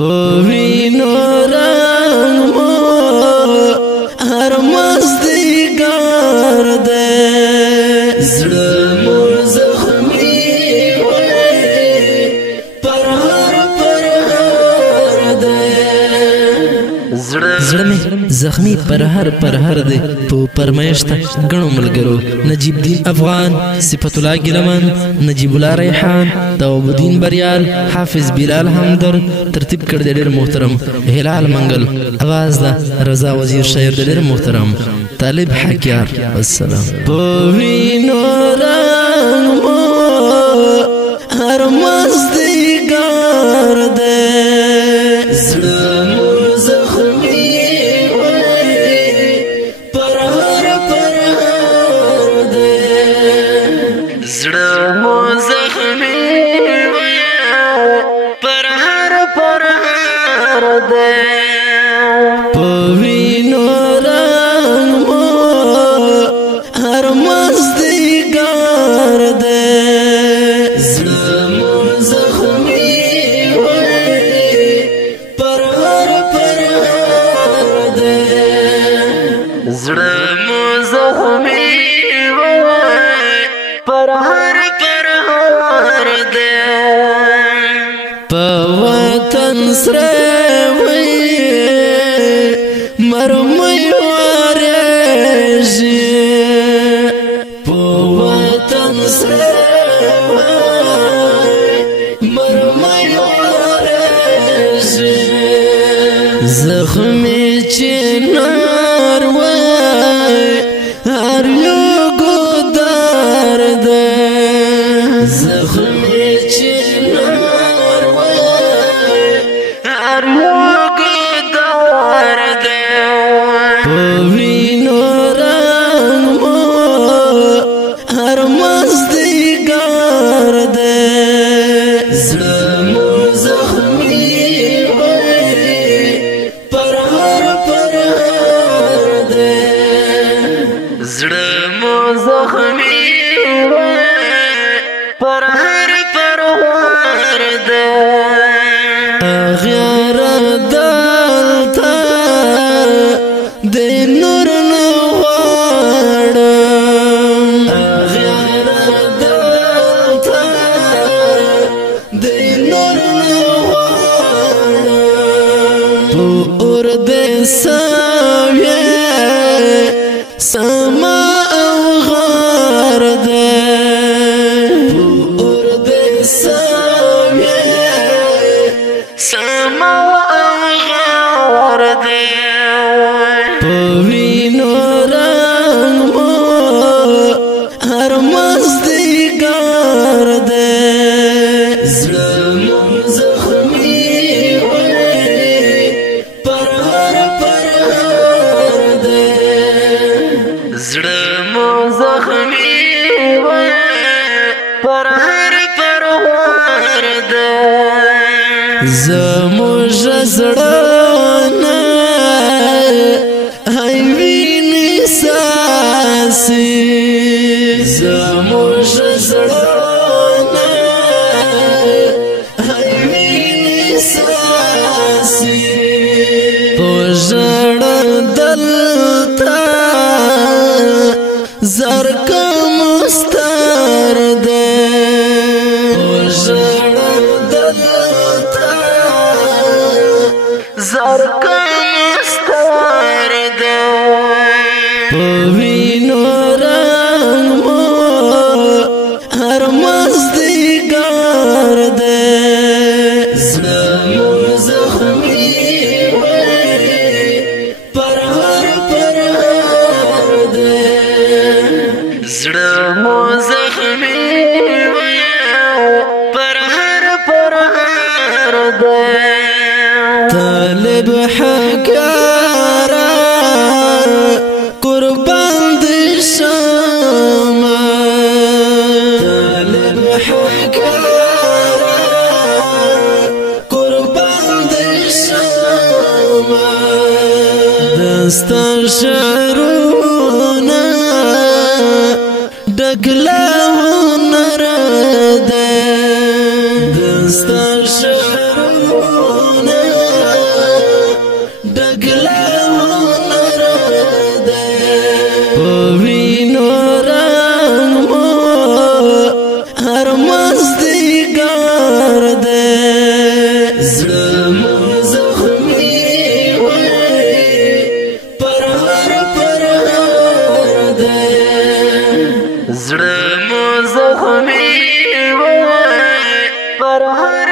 پوینو رنگ مو هر مزدگار ده زړه مو زخمی وی پر هر ده زړه می زخمی پر هر ده په پرمیشته ګڼو ملګرو نجیب الدین افغان صفت الله ګیلمن نجیب الله ریحان تواب الدین بریال حافظ بلال همدرد ترتیب کړ ډېر محترم هلال منګل आवाज دا رضا وزیر شاعر ډېر محترم طالب حکیار السلام پوینو رنگ مو هر مزدگار ده زړه مو زخمی وی پر هر ده زړه مو زخمی وی پر هر ده پوینو رنگ مو هر مزدگار ده زړه مو زخمی وی پر هر ده زړه مو زخمی وی پر هر ده په وطن سره مرمۍ وارېږي په وطن سره مرمۍ وارېږي زخمي چنار وای هر یو ګودار ده زخمي چنار وای هر یو ګودار ده پوینو رنگ مو هر مزدگار ده زړه مو زخمی وی پر هر ده زړه مو زخمی وی پر هر ده غیر دلتا د نور نه غواړم غیر دلته د نور نه غواړم په اور د ساویې سما او غار ده په اور د ساویې سما او غار ده پوینو رنگ مو هر مزدگار ده زړه مو زخمی وی پر هر ده زړه مو زخمی وی پر هر ده زموږ زړه زموږ زړه ویني ساسي په ژړېدل تا زرکه مستر ده په ژړېدل تا زرکه مستر ده په وینو هر مزدگار ده زړه مو زخمی وی پر هر ده زړه مو زخمی وی پر هر ده طالب حکارا قربان دي شما طالب حکارا قربان دي شما دستا شعرونا دقلا هنر ده دستا شعرونا زړه مو زخمي وای پر هر